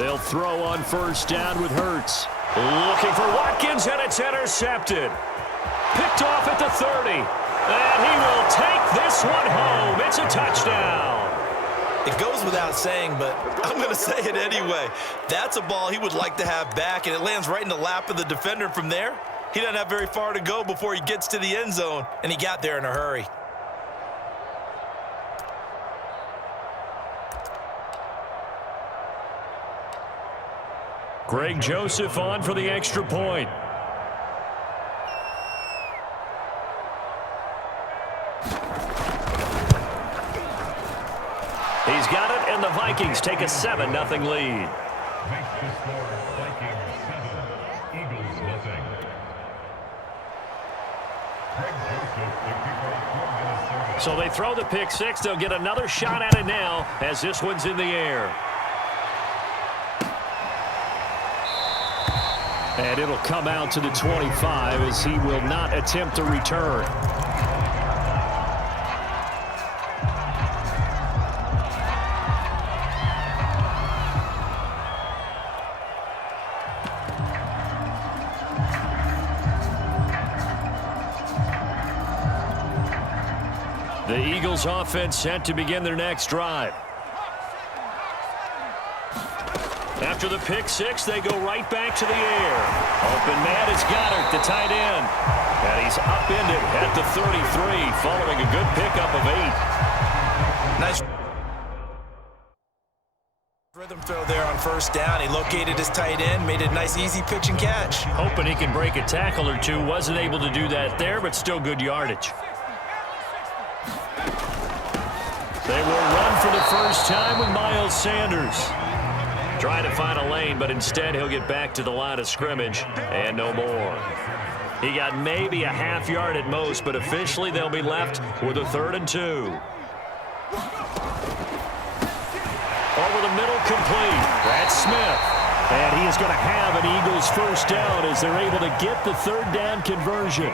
They'll throw on first down with Hurts. Looking for Watkins, and it's intercepted. Picked off at the 30. And he will take this one home. It's a touchdown. It goes without saying, but I'm going to say it anyway. That's a ball he would like to have back, and it lands right in the lap of the defender from there. He doesn't have very far to go before he gets to the end zone, and he got there in a hurry. Greg Joseph on for the extra point. He's got it, and the Vikings take a 7-0 lead. So they throw the pick six. They'll get another shot at it now as this one's in the air. And it'll come out to the 25 as he will not attempt to return. The Eagles offense set to begin their next drive. After the pick six, they go right back to the air. Open man is Goddard, the tight end. And he's upended at the 33, following a good pickup of 8. Nice rhythm throw there on first down. He located his tight end, made a nice easy pitch and catch. Hoping he can break a tackle or two. Wasn't able to do that there, but still good yardage. They will run for the first time with Miles Sanders. Trying to find a lane, but instead he'll get back to the line of scrimmage and no more. He got maybe a half yard at most, but officially they'll be left with a 3rd and 2. Over the middle, complete. That's Smith. And he is going to have an Eagles first down as they're able to get the 3rd down conversion.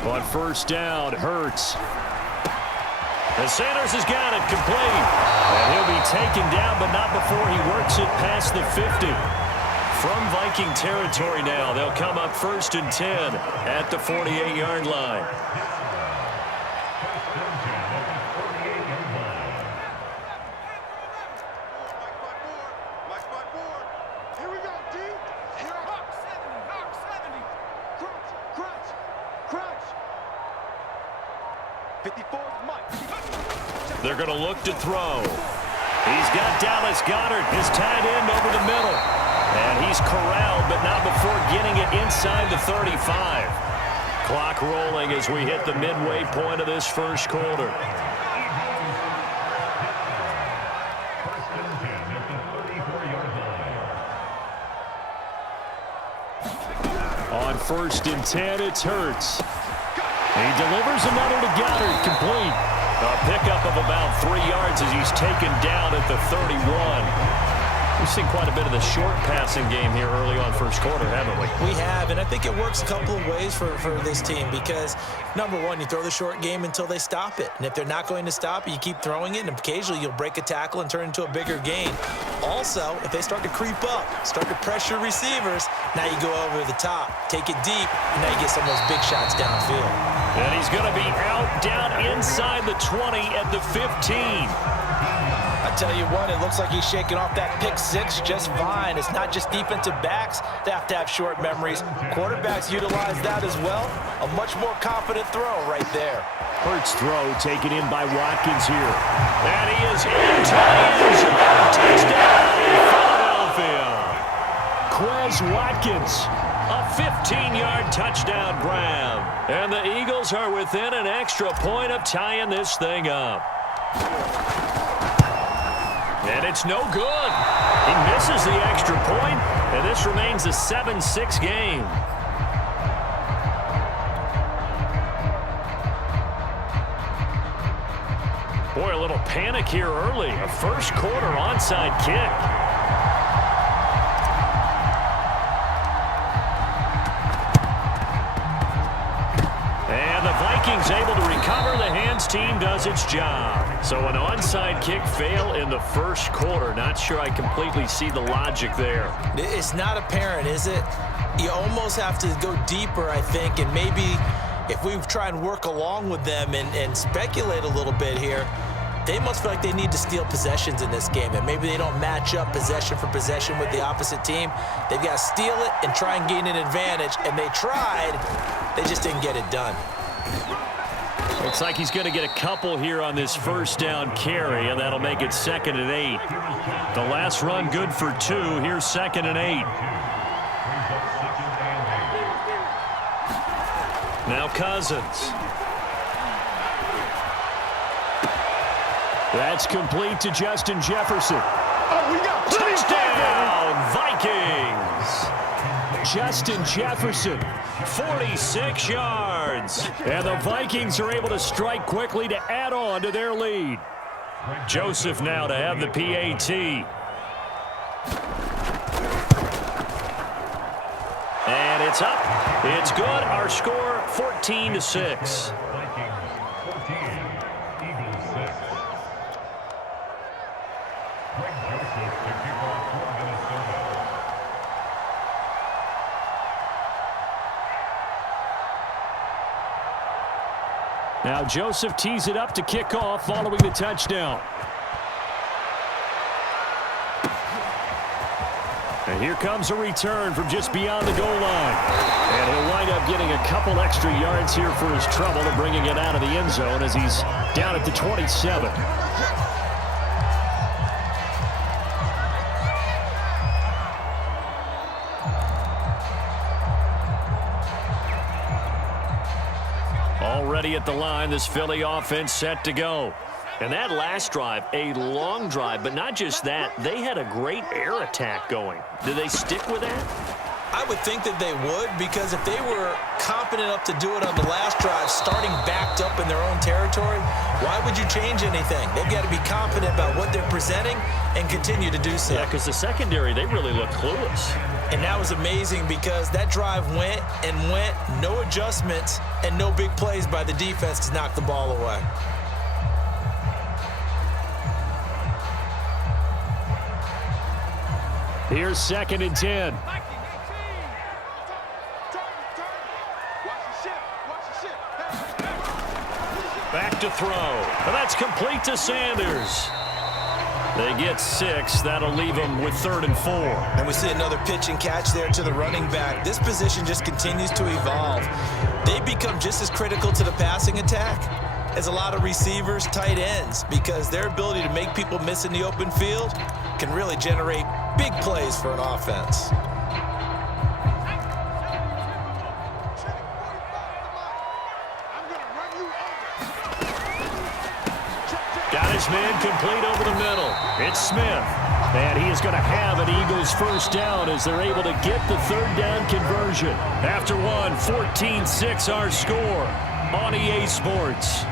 On first down, Hurts. And Sanders has got it complete. And he'll be taken down, but not before he works it past the 50. From Viking territory now, they'll come up 1st and 10 at the 48-yard line. They're going to look to throw. He's got Dallas Goedert, his tight end, over the middle. And he's corralled, but not before getting it inside the 35. Clock rolling as we hit the midway point of this first quarter. On 1st and 10, it's Hurts. He delivers another to Goddard, complete. A pickup of about 3 yards as he's taken down at the 31. We've seen quite a bit of the short passing game here early on first quarter, haven't we? We have, and I think it works a couple of ways for this team because, number one, you throw the short game until they stop it. And if they're not going to stop it, you keep throwing it, and occasionally you'll break a tackle and turn it into a bigger gain. Also, if they start to creep up, start to pressure receivers, now you go over the top, take it deep, and now you get some of those big shots downfield. And he's going to be out down inside the 20 at the 15. I tell you what, it looks like he's shaking off that pick six just fine. It's not just defensive backs that have to have short memories. Quarterbacks utilize that as well. A much more confident throw right there. Hurts throw taken in by Watkins here. And he is into the end zone. Touchdown, Philadelphia. Quez Watkins, a 15-yard touchdown grab. And the Eagles are within an extra point of tying this thing up. And it's no good. He misses the extra point, and this remains a 7-6 game. Boy, a little panic here early. A first quarter onside kick. And the Vikings able to recover. The hands team does its job. So an onside kick fail in the first quarter. Not sure I completely see the logic there. It's not apparent, is it? You almost have to go deeper, I think, and maybe if we try and work along with them and speculate a little bit here, they must feel like they need to steal possessions in this game, and maybe they don't match up possession for possession with the opposite team. They've got to steal it and try and gain an advantage, and they tried. They just didn't get it done. Looks like he's going to get a couple here on this first down carry, and that'll make it 2nd and 8. The last run good for 2. Here's 2nd and 8. Now Cousins. That's complete to Justin Jefferson. Oh, we got touchdown, Vikings. Justin Jefferson, 46 yards. And the Vikings are able to strike quickly to add on to their lead. Joseph now to have the PAT. And it's up. It's good. Our score, 14-6. Now Joseph tees it up to kick off following the touchdown. And here comes a return from just beyond the goal line. And he'll wind up getting a couple extra yards here for his trouble and bringing it out of the end zone as he's down at the 27. Already at the line, this Philly offense set to go. And that last drive, a long drive, but not just that, they had a great air attack going. Do they stick with that? I would think that they would, because if they were competent enough to do it on the last drive, starting backed up in their own territory, why would you change anything? They've got to be confident about what they're presenting and continue to do so. Yeah, because the secondary, they really looked clueless. And that was amazing because that drive went and went, no adjustments, and no big plays by the defense to knock the ball away. Here's 2nd and 10. Back to throw. And that's complete to Sanders. They get 6. That'll leave them with 3rd and 4. And we see another pitch and catch there to the running back. This position just continues to evolve. They become just as critical to the passing attack as a lot of receivers, tight ends, because their ability to make people miss in the open field can really generate big plays for an offense. Got his man complete over the middle. It's Smith. And he is going to have an Eagles first down as they're able to get the 3rd down conversion. After one, 14-6 our score on EA Sports.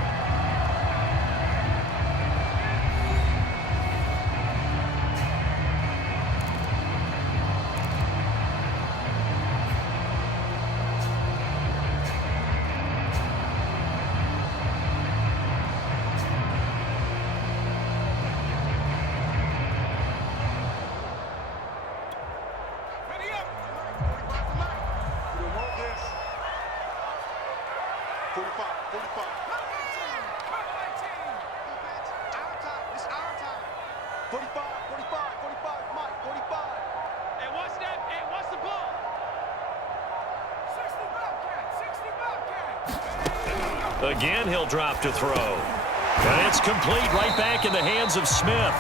Again, he'll drop to throw. And it's complete right back in the hands of Smith.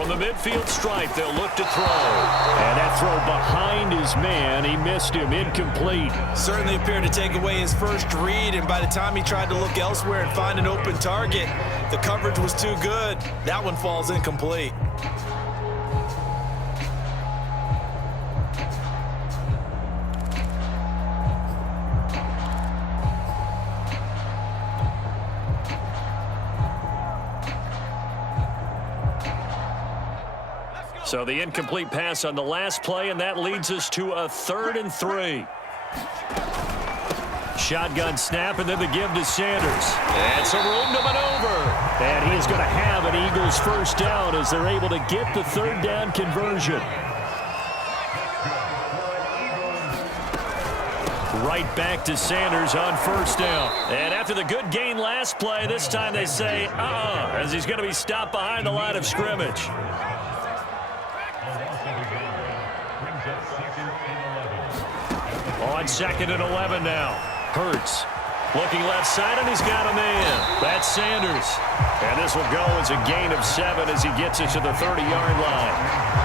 From the midfield stripe, they'll look to throw. And that throw behind his man, he missed him, incomplete. Certainly appeared to take away his first read, and by the time he tried to look elsewhere and find an open target, the coverage was too good. That one falls incomplete. So the incomplete pass on the last play, and that leads us to a 3rd and 3. Shotgun snap, and then the give to Sanders. And some room to maneuver. And he is going to have an Eagles first down as they're able to get the 3rd down conversion. Right back to Sanders on 1st down. And after the good gain last play, this time they say, as he's going to be stopped behind the line of scrimmage. On 2nd and 11 now. Hurts looking left side, and he's got a man. That's Sanders. And this will go as a gain of 7 as he gets it to the 30-yard line.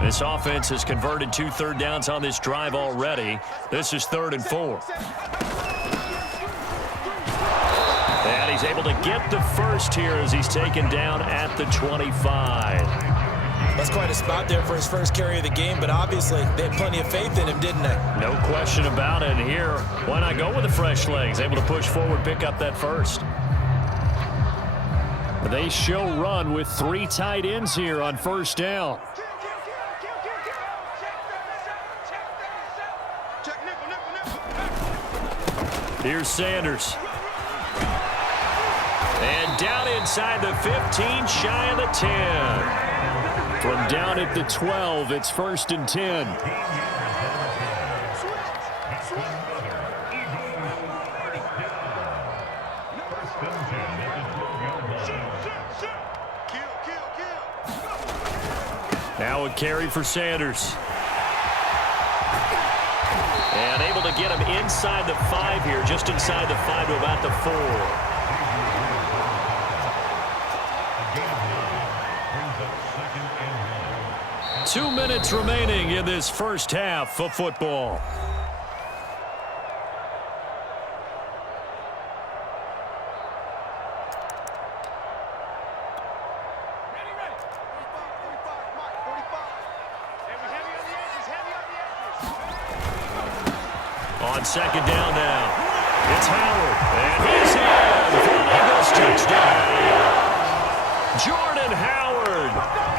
This offense has converted 2 third downs on this drive already. This is 3rd and 4. And he's able to get the first here as he's taken down at the 25. That's quite a spot there for his first carry of the game, but obviously they had plenty of faith in him, didn't they? No question about it. And here, why not go with the fresh legs? Able to push forward, pick up that first. They show run with 3 tight ends here on 1st down. Here's Sanders. And down inside the 15, shy of the 10. From down at the 12, it's 1st and 10. Now a carry for Sanders. And able to get him inside the 5 here, just inside the 5 to about the 4. 2 minutes remaining in this first half of football. On 2nd down now, it's Howard, and he's in for an Eagles touchdown. Jordan Howard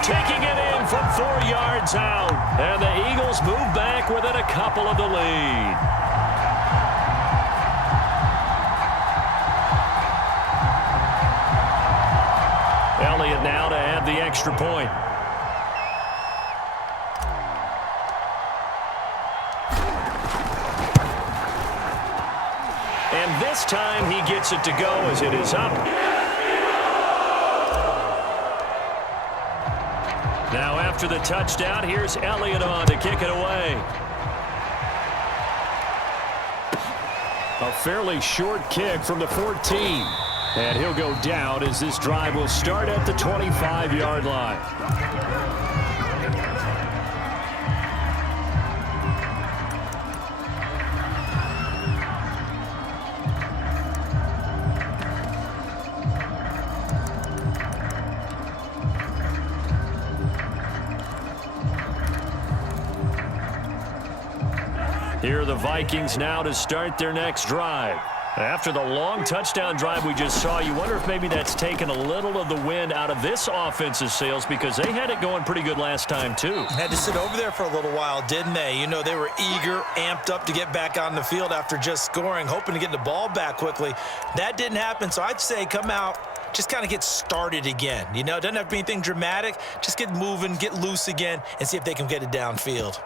taking it in from 4 yards out, and the Eagles move back within a couple of the lead. Elliott now to add the extra point. And this time he gets it to go as it is up. Now after the touchdown, here's Elliott on to kick it away. A fairly short kick from the 14. And he'll go down as this drive will start at the 25-yard line. Here are the Vikings now to start their next drive. After the long touchdown drive we just saw, you wonder if maybe that's taken a little of the wind out of this offense's sails because they had it going pretty good last time too. Had to sit over there for a little while, didn't they? You know, they were eager, amped up to get back on the field after just scoring, hoping to get the ball back quickly. That didn't happen, so I'd say come out, just kind of get started again. You know, it doesn't have to be anything dramatic. Just get moving, get loose again, and see if they can get it downfield.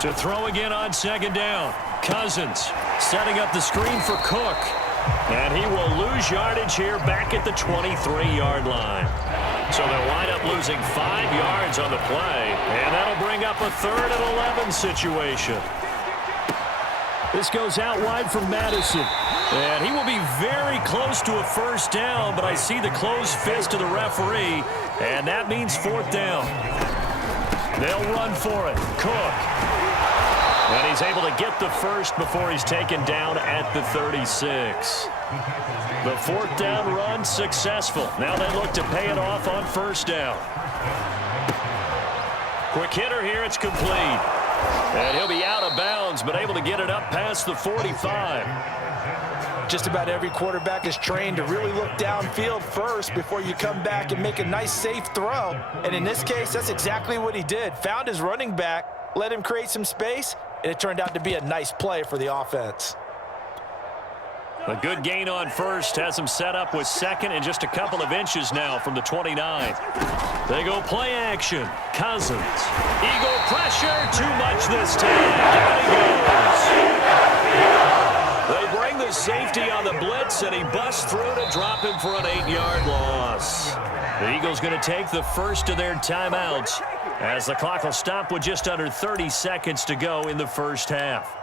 To throw again on second down. Cousins setting up the screen for Cook. And he will lose yardage here back at the 23-yard line. So they'll wind up losing 5 yards on the play. And that'll bring up a 3rd and 11 situation. This goes out wide from Madison. And he will be very close to a first down, but I see the closed fist of the referee, and that means 4th down. They'll run for it. Cook. And he's able to get the first before he's taken down at the 36. The 4th down run successful. Now they look to pay it off on first down. Quick hitter here. It's complete. And he'll be out of bounds, but able to get it up past the 45. Just about every quarterback is trained to really look downfield first before you come back and make a nice, safe throw. And in this case, that's exactly what he did. Found his running back, let him create some space, and it turned out to be a nice play for the offense. A good gain on first has him set up with second and just a couple of inches now from the 29. They go play action. Cousins. Eagle pressure. Too much this time. Down he goes. They bring the safety on the blitz, and he busts through to drop him for an 8-yard loss. The Eagles going to take the first of their timeouts as the clock will stop with just under 30 seconds to go in the first half.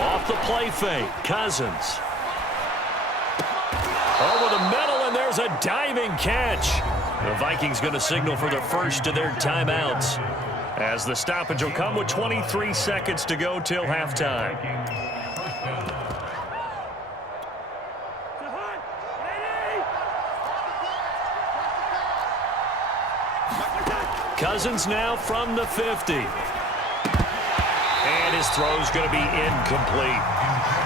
Off the play fake, Cousins. Over the middle, and there's a diving catch. The Vikings going to signal for the first of their timeouts as the stoppage will come with 23 seconds to go till halftime. Cousins now from the 50. And his throw's going to be incomplete.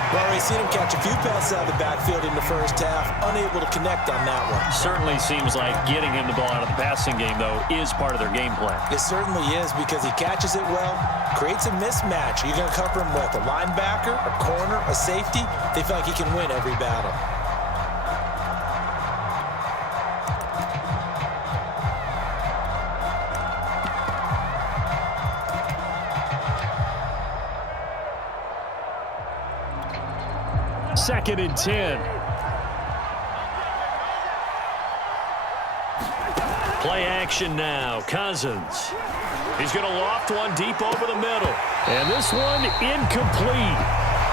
Well, we've seen him catch a few passes out of the backfield in the first half, unable to connect on that one. Certainly seems like getting him the ball out of the passing game, though, is part of their game plan. It certainly is because he catches it well, creates a mismatch. You're going to cover him with a linebacker, a corner, a safety. They feel like he can win every battle. Second and 10. Play action now. Cousins. He's going to loft one deep over the middle. And this one incomplete.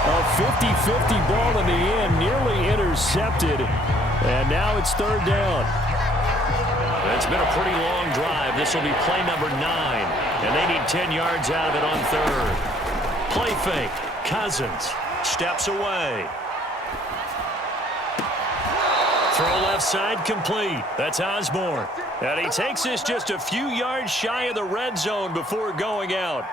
A 50-50 ball in the end, nearly intercepted. And now it's 3rd down. It's been a pretty long drive. This will be play number 9. And they need 10 yards out of it on 3rd. Play fake. Cousins steps away. Throw left side complete. That's Osborne. And he takes this just a few yards shy of the red zone before going out.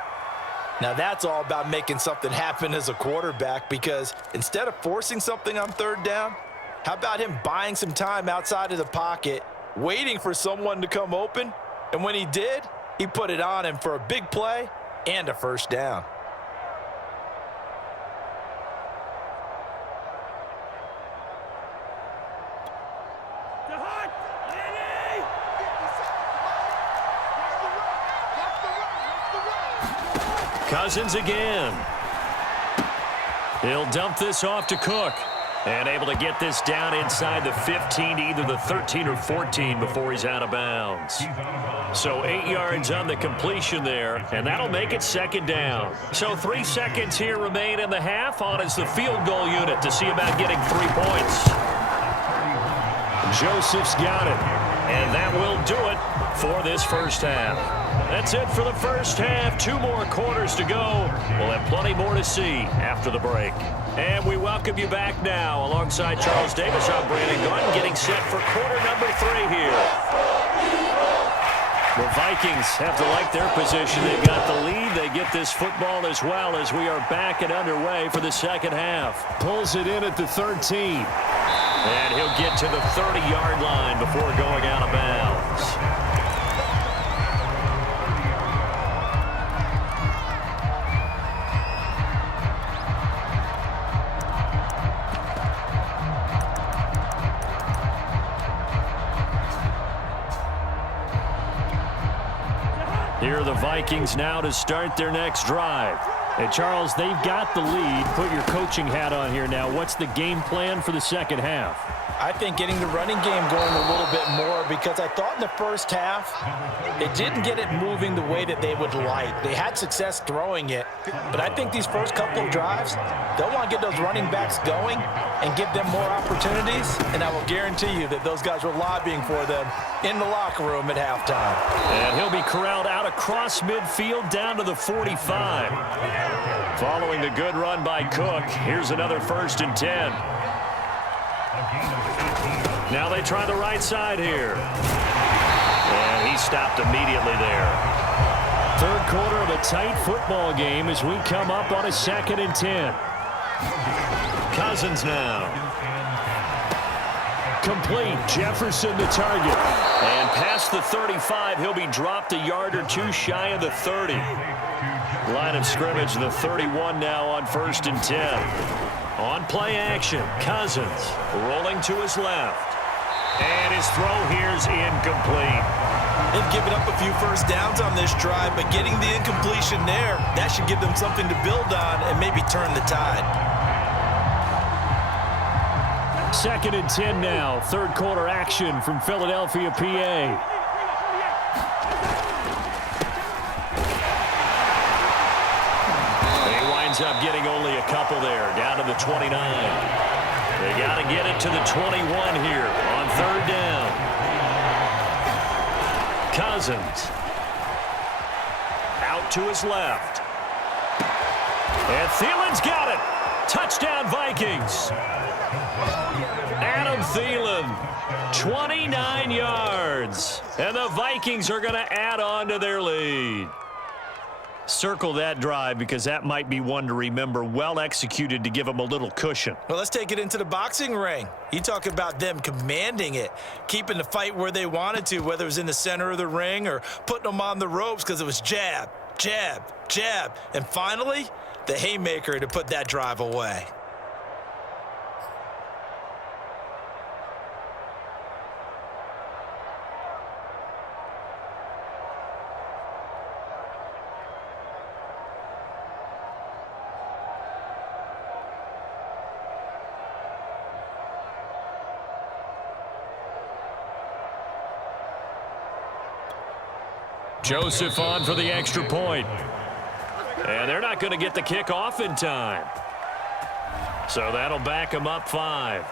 Now that's all about making something happen as a quarterback, because instead of forcing something on 3rd down, how about him buying some time outside of the pocket, waiting for someone to come open, and when he did, he put it on him for a big play and a first down. Cousins again. He'll dump this off to Cook. And able to get this down inside the 15, either the 13 or 14 before he's out of bounds. So 8 yards on the completion there, and that'll make it 2nd down. So 3 seconds here remain in the half. On is the field goal unit to see about getting 3 points. Joseph's got it. And that will do it for this first half. That's it for the first half. 2 more quarters to go. We'll have plenty more to see after the break. And we welcome you back now. Alongside Charles Davis, I'm Brandon Gunn, getting set for quarter number 3 here. The Vikings have to like their position. They've got the lead. They get this football as well as we are back and underway for the second half. Pulls it in at the 13. And he'll get to the 30-yard line before going out of bounds. Here are the Vikings now to start their next drive. And Charles, they've got the lead. Put your coaching hat on here now. What's the game plan for the second half? I think getting the running game going a little bit more, because I thought in the first half they didn't get it moving the way that they would like. They had success throwing it, but I think these first couple of drives, they'll want to get those running backs going and give them more opportunities, and I will guarantee you that those guys were lobbying for them in the locker room at halftime. And he'll be corralled out across midfield down to the 45. Following the good run by Cook, here's another 1st and 10. Now they try the right side here. And he stopped immediately there. Third quarter of a tight football game as we come up on a 2nd and 10. Cousins now. Complete. Jefferson the target. And past the 35, he'll be dropped a yard or two shy of the 30. Line of scrimmage, the 31 now on 1st and 10. On play action, Cousins rolling to his left. And his throw here's incomplete. They've given up a few first downs on this drive, but getting the incompletion there, that should give them something to build on and maybe turn the tide. 2nd and 10 now. Third quarter action from Philadelphia, PA. Up getting only a couple there, down to the 29. They got to get it to the 21 here on 3rd down. Cousins out to his left. And Thielen's got it. Touchdown, Vikings. Adam Thielen, 29 yards. And the Vikings are going to add on to their lead. Circle that drive because that might be one to remember. Well executed to give them a little cushion. Well, let's take it into the boxing ring. You talk about them commanding it, keeping the fight where they wanted to, whether it was in the center of the ring or putting them on the ropes, because it was jab, jab, jab. And finally, the haymaker to put that drive away. Joseph on for the extra point. And they're not going to get the kick off in time. So that'll back them up 5.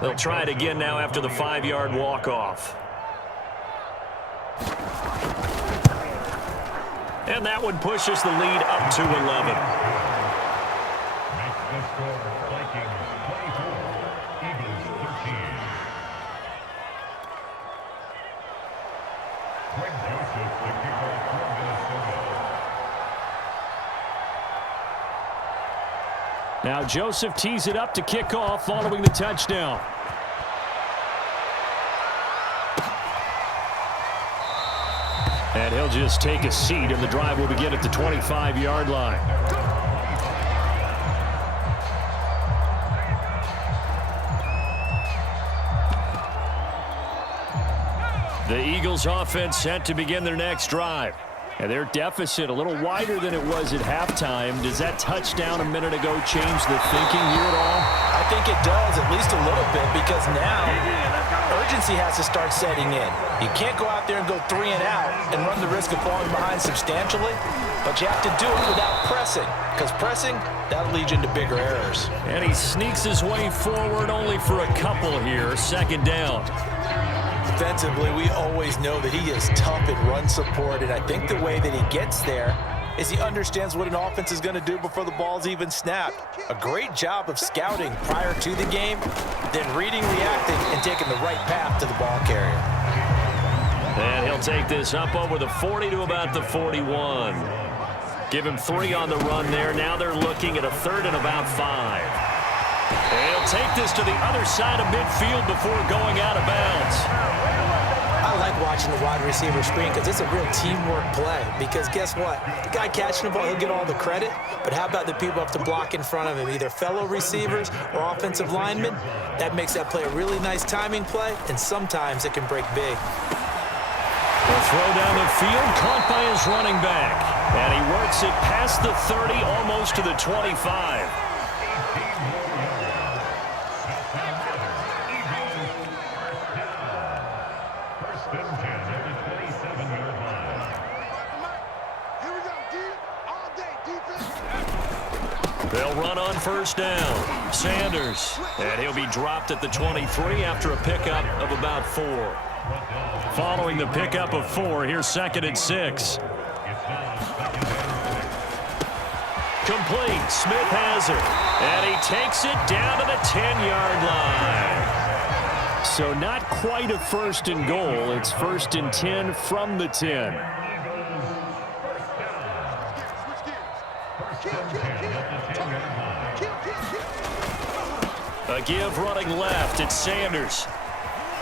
They'll try it again now after the 5-yard walk-off. And that one pushes the lead up to 11. Now Joseph tees it up to kick off following the touchdown. And he'll just take a seat, and the drive will begin at the 25-yard line. The Eagles offense set to begin their next drive. And their deficit a little wider than it was at halftime. Does that touchdown a minute ago change the thinking here at all? I think it does, at least a little bit, because now urgency has to start setting in. You can't go out there and go 3 and out and run the risk of falling behind substantially, but you have to do it without pressing, because pressing, that'll lead you into bigger errors. And he sneaks his way forward only for a couple here. 2nd down. Defensively, we always know that he is tough in run support, and I think the way that he gets there is he understands what an offense is going to do before the ball's even snapped. A great job of scouting prior to the game, then reading, reacting, and taking the right path to the ball carrier. And he'll take this up over the 40 to about the 41. Give him 3 on the run there. Now they're looking at a 3rd and about 5. And he'll take this to the other side of midfield before going out of bounds. I like watching the wide receiver screen because it's a real teamwork play. Because guess what? The guy catching the ball, he'll get all the credit. But how about the people up to block in front of him, either fellow receivers or offensive linemen? That makes that play a really nice timing play, and sometimes it can break big. The throw down the field, caught by his running back. And he works it past the 30, almost to the 25. They'll run on first down. Sanders. And he'll be dropped at the 23 after a pickup of about 4. Following the pickup of 4, here's 2nd and 6. Complete. Smith has it. And he takes it down to the 10-yard line. So not quite a 1st and goal. It's 1st and 10 from the 10. A give running left. It's Sanders.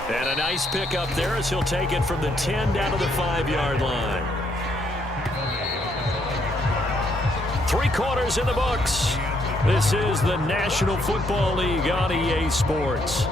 And a nice pickup there as he'll take it from the 10 down to the 5-yard line. 3 quarters in the books. This is the National Football League on EA Sports.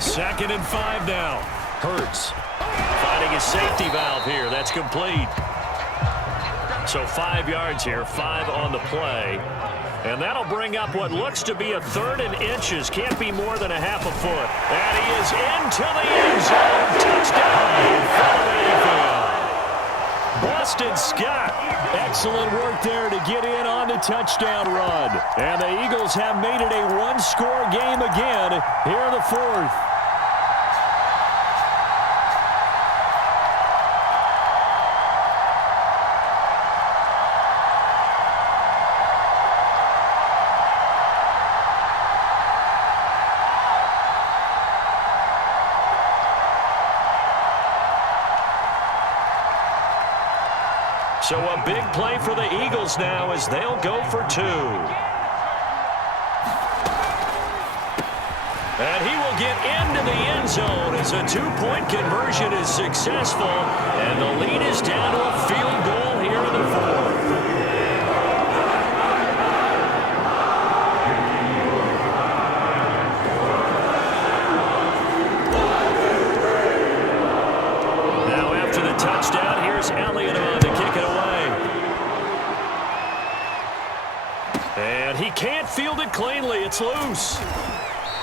Second and 5 now. Hurts finding his safety valve here. That's complete. So 5 yards here, 5 on the play. And that'll bring up what looks to be a 3rd and inches. Can't be more than a half a foot. And he is into the end zone. Touchdown, Philadelphia. Boston Scott. Excellent work there to get in on the touchdown run. And the Eagles have made it a 1-score game again here in the 4th. So a big play for the Eagles now as they'll go for 2. And he will get into the end zone as a 2-point conversion is successful. And the lead is down to a field goal here in the 4th. Now after the touchdown, here's Elliott on to kick it away. And he can't field it cleanly. It's loose.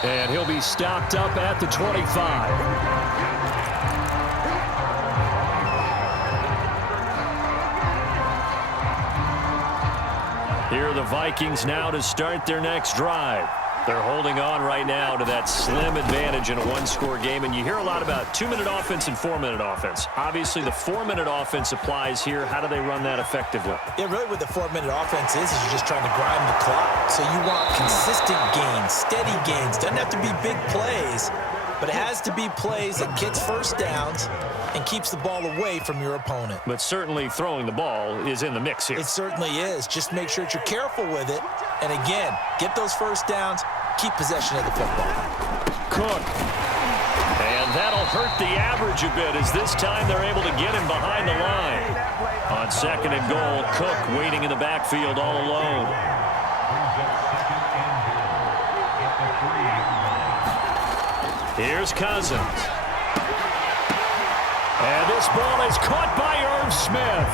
And he'll be stopped up at the 25. Here are the Vikings now to start their next drive. They're holding on right now to that slim advantage in a 1-score game. And you hear a lot about 2-minute offense and 4-minute offense. Obviously, the 4-minute offense applies here. How do they run that effectively? Yeah, really what the 4-minute offense is you're just trying to grind the clock. So you want consistent gains, steady gains. Doesn't have to be big plays, but it has to be plays that gets first downs and keeps the ball away from your opponent. But certainly throwing the ball is in the mix here. It certainly is. Just make sure that you're careful with it. And again, get those first downs, keep possession of the football. Cook. And that'll hurt the average a bit as this time they're able to get him behind the line. On 2nd and goal, Cook waiting in the backfield all alone. Here's Cousins. And this ball is caught by Irv Smith.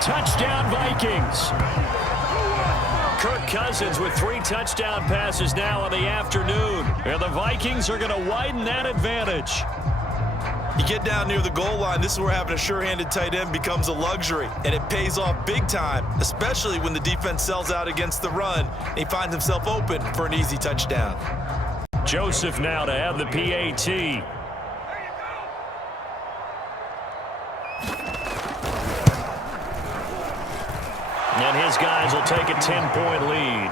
Touchdown, Vikings. Kirk Cousins with 3 touchdown passes now on the afternoon. And the Vikings are going to widen that advantage. You get down near the goal line, this is where having a sure-handed tight end becomes a luxury. And it pays off big time, especially when the defense sells out against the run. And he finds himself open for an easy touchdown. Joseph now to have the PAT. And his guys will take a 10-point lead.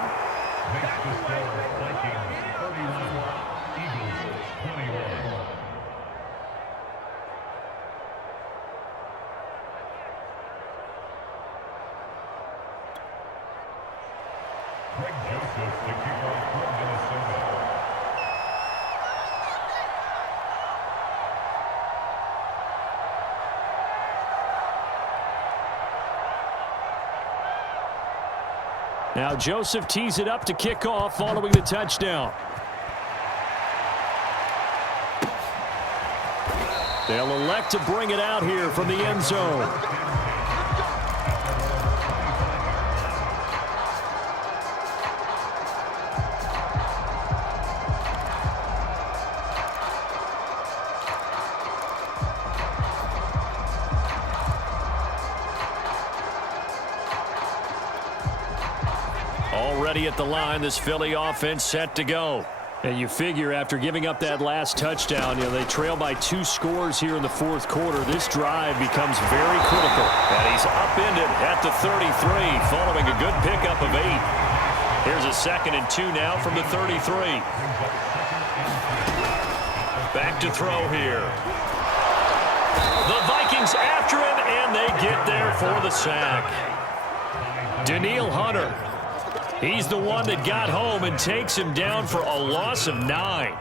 Now Joseph tees it up to kick off following the touchdown. They'll elect to bring it out here from the end zone. Already at the line, this Philly offense set to go. And you figure after giving up that last touchdown, they trail by 2 scores here in the fourth quarter. This drive becomes very critical. And he's upended at the 33 following a good pickup of 8. Here's a 2nd and 2 now from the 33. Back to throw here. The Vikings after him, and they get there for the sack. Danielle Hunter. He's the one that got home and takes him down for a loss of 9.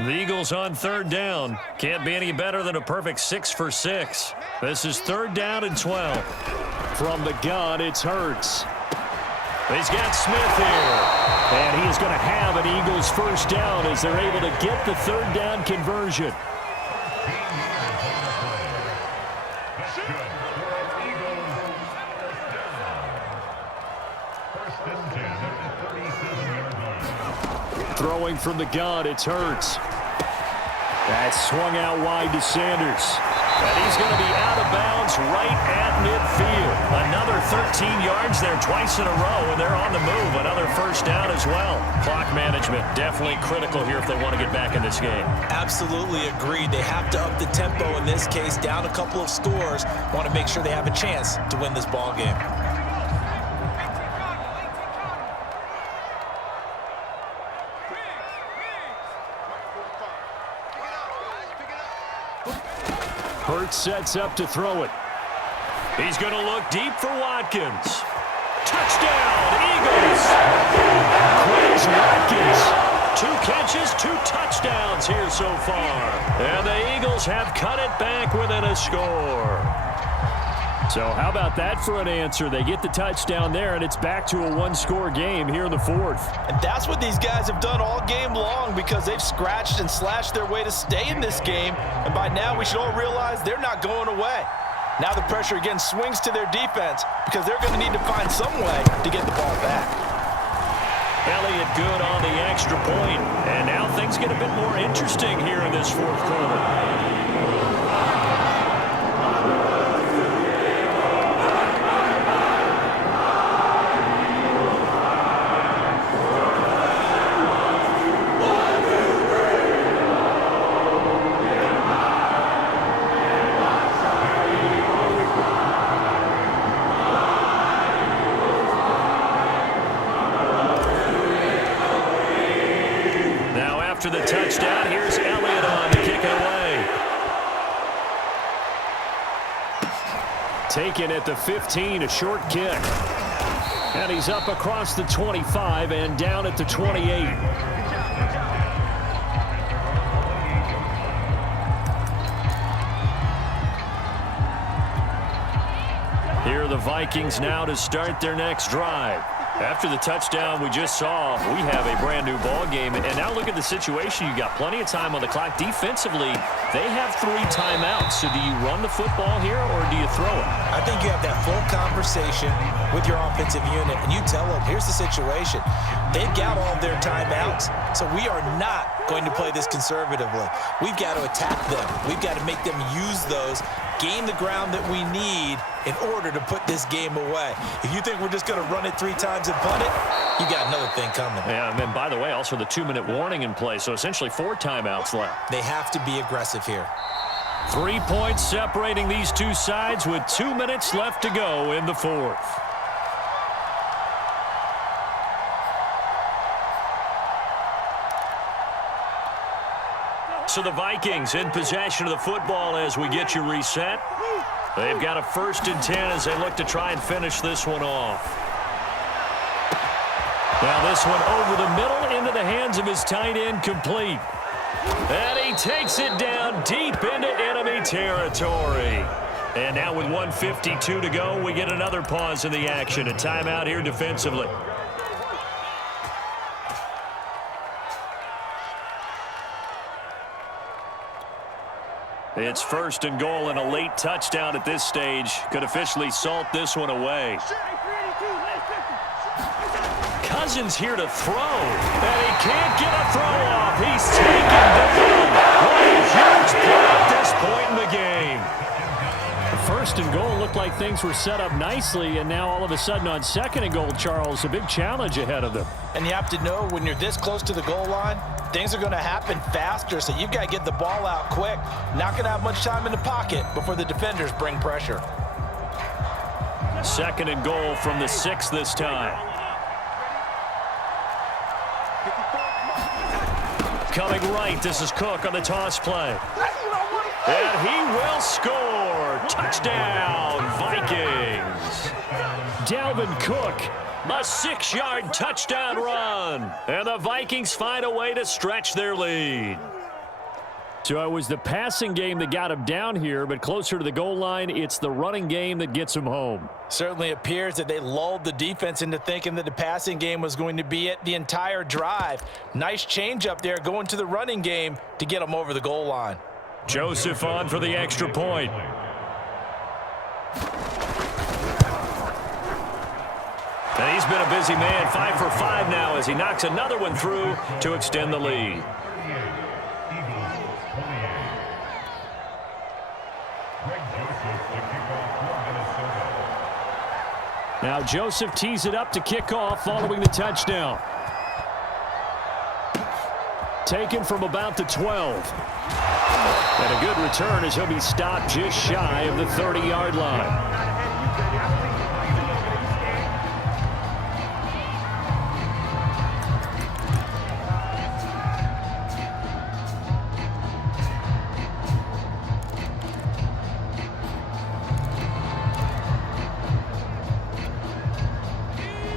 The Eagles on 3rd down. Can't be any better than a perfect 6 for 6. This is 3rd down and 12. From the gun, it's Hurts. He's got Smith here. And he is going to have an Eagles first down as they're able to get the 3rd down conversion. Throwing from the gun, it's Hurts. That's swung out wide to Sanders. And he's going to be out of bounds right at midfield. Another 13 yards there twice in a row, and they're on the move. Another first down as well. Clock management definitely critical here if they want to get back in this game. Absolutely agreed. They have to up the tempo in this case, down a couple of scores. Want to make sure they have a chance to win this ball game. Hurts sets up to throw it. He's going to look deep for Watkins. Touchdown, Eagles! Quez Watkins. 2 catches, 2 touchdowns here so far. And the Eagles have cut it back within a score. So how about that for an answer? They get the touchdown there, and it's back to a 1-score game here in the 4th. And that's what these guys have done all game long because they've scratched and slashed their way to stay in this game. And by now, we should all realize they're not going away. Now the pressure again swings to their defense because they're going to need to find some way to get the ball back. Elliott good on the extra point. And now things get a bit more interesting here in this 4th quarter. After the touchdown, here's Elliott on to kick it away. Taken at the 15, a short kick. And he's up across the 25 and down at the 28. Here are the Vikings now to start their next drive. After the touchdown we just saw, we have a brand new ball game. And now look at the situation. You got plenty of time on the clock. Defensively, they have 3 timeouts. So do you run the football here or do you throw it? I think you have that full conversation with your offensive unit, and you tell them, here's the situation. They've got all of their timeouts, so we are not going to play this conservatively. We've got to attack them. We've got to make them use those, gain the ground that we need in order to put this game away. If you think we're just going to run it 3 times and punt it, you got another thing coming. Yeah, and then, by the way, also the 2-minute warning in play, so essentially 4 timeouts left. They have to be aggressive here. 3 points separating these two sides with 2 minutes left to go in the 4th. So the Vikings in possession of the football as we get you reset. They've got a 1st and 10 as they look to try and finish this one off. Now this one over the middle into the hands of his tight end, complete. And he takes it down deep into enemy territory. And now with 1:52 to go, we get another pause in the action. A timeout here defensively. It's 1st and goal and a late touchdown at this stage. Could officially salt this one away. Cousins here to throw, and he can't get a throw off. He's taken down. What a huge play at this point in the game. 1st and goal looked like things were set up nicely, and now all of a sudden on 2nd and goal, Charles, a big challenge ahead of them. And you have to know when you're this close to the goal line, things are going to happen faster, so you've got to get the ball out quick. Not going to have much time in the pocket before the defenders bring pressure. 2nd and goal from the 6 this time. Coming right, this is Cook on the toss play. And he will score. Touchdown, Vikings. Dalvin Cook, a 6-yard touchdown run. And the Vikings find a way to stretch their lead. So it was the passing game that got him down here, but closer to the goal line, it's the running game that gets him home. Certainly appears that they lulled the defense into thinking that the passing game was going to be it the entire drive. Nice change up there going to the running game to get them over the goal line. Joseph on for the extra point. And he's been a busy man, 5 for 5 now as he knocks another one through to extend the lead. Now Joseph tees it up to kick off following the touchdown. Taken from about the 12. And a good return as he'll be stopped just shy of the 30-yard line.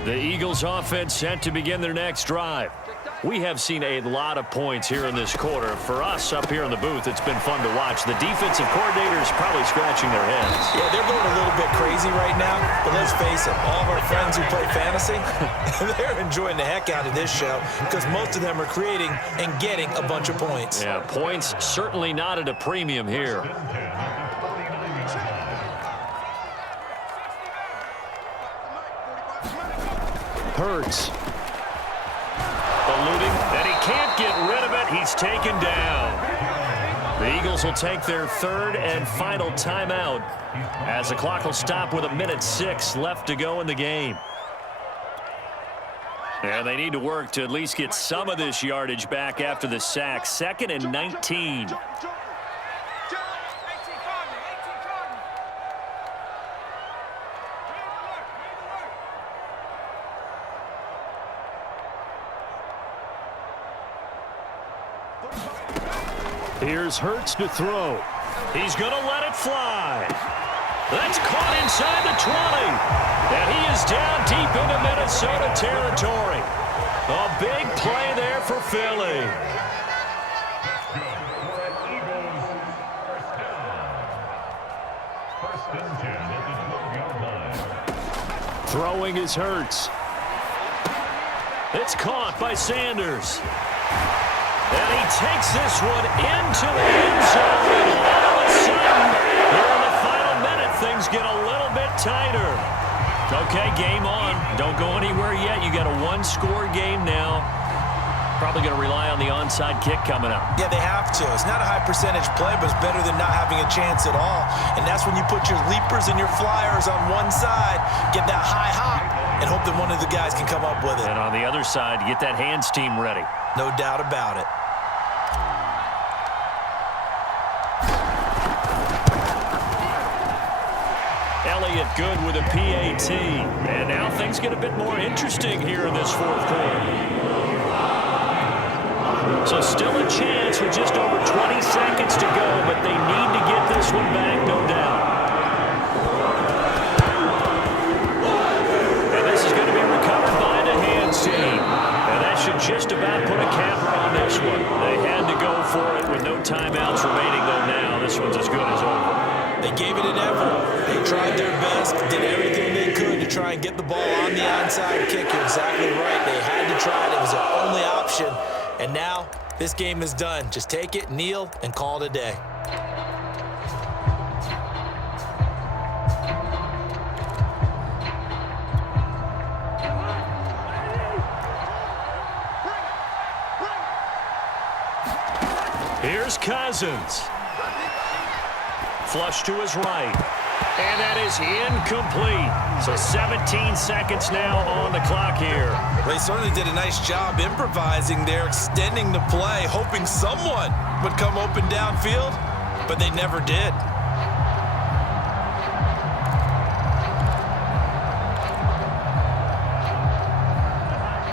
The Eagles offense set to begin their next drive. We have seen a lot of points here in this quarter. For us up here in the booth, it's been fun to watch. The defensive coordinators probably scratching their heads. Yeah, they're going a little bit crazy right now, but let's face it, all of our friends who play fantasy, they're enjoying the heck out of this show because most of them are creating and getting a bunch of points. Yeah, points certainly not at a premium here. Hurts. Eluding, and he can't get rid of it. He's taken down. The Eagles will take their 3rd and final timeout as the clock will stop with 1:06 left to go in the game. And they need to work to at least get some of this yardage back after the sack. 2nd and 19. Here's Hurts to throw. He's going to let it fly. That's caught inside the 20. And he is down deep into Minnesota territory. A big play there for Philly. Throwing is Hurts. It's caught by Sanders. And he takes this one into the end zone. And all of a sudden, here in the final minute, things get a little bit tighter. Okay, game on. Don't go anywhere yet. You got a one-score game now. Probably going to rely on the onside kick coming up. Yeah, they have to. It's not a high percentage play, but it's better than not having a chance at all. And that's when you put your leapers and your flyers on one side, get that high hop, and hope that one of the guys can come up with it. And on the other side, get that hands team ready. No doubt about it. Elliott good with a PAT. And now things get a bit more interesting here in this fourth quarter. So still a chance with just over 20 seconds to go, but they need to get this one back, no doubt. And this is going to be recovered by the hands team. And that should just about put a capper on this one. They had to go for it with no timeouts remaining, though now this one's as good as over. They gave it an effort. They tried their best, did everything they could to try and get the ball on the onside kick. You're exactly right. They had to try it. It was their only option. And now, this game is done. Just take it, kneel, and call it a day. Here's Cousins. Flush to his right. And that is incomplete. So 17 seconds now on the clock here. They certainly did a nice job improvising there, extending the play, hoping someone would come open downfield, but they never did.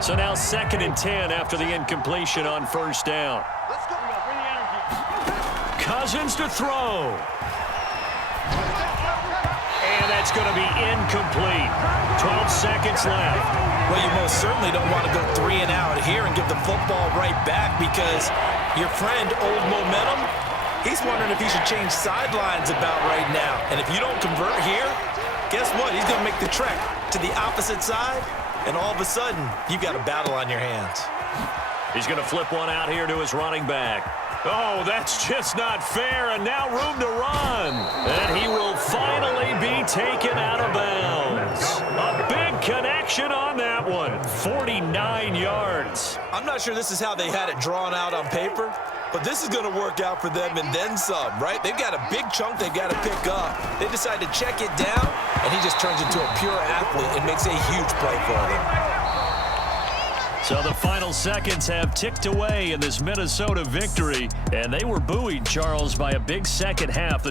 So now 2nd and 10 after the incompletion on first down. Cousins to throw. And that's going to be incomplete. 12 seconds left. Well, you most certainly don't want to go 3 and out here and give the football right back because your friend, Old Momentum, he's wondering if he should change sidelines about right now. And if you don't convert here, guess what? He's going to make the trek to the opposite side, and all of a sudden, you've got a battle on your hands. He's going to flip one out here to his running back. Oh, that's just not fair, and now room to run. And he will finally be taken out of bounds. A big connection on that one. 49 yards. I'm not sure this is how they had it drawn out on paper, but this is going to work out for them and then some, right? They've got a big chunk they've got to pick up. They decide to check it down, and he just turns into a pure athlete and makes a huge play for them. So the final seconds have ticked away in this Minnesota victory, and they were buoyed, Charles, by a big second half.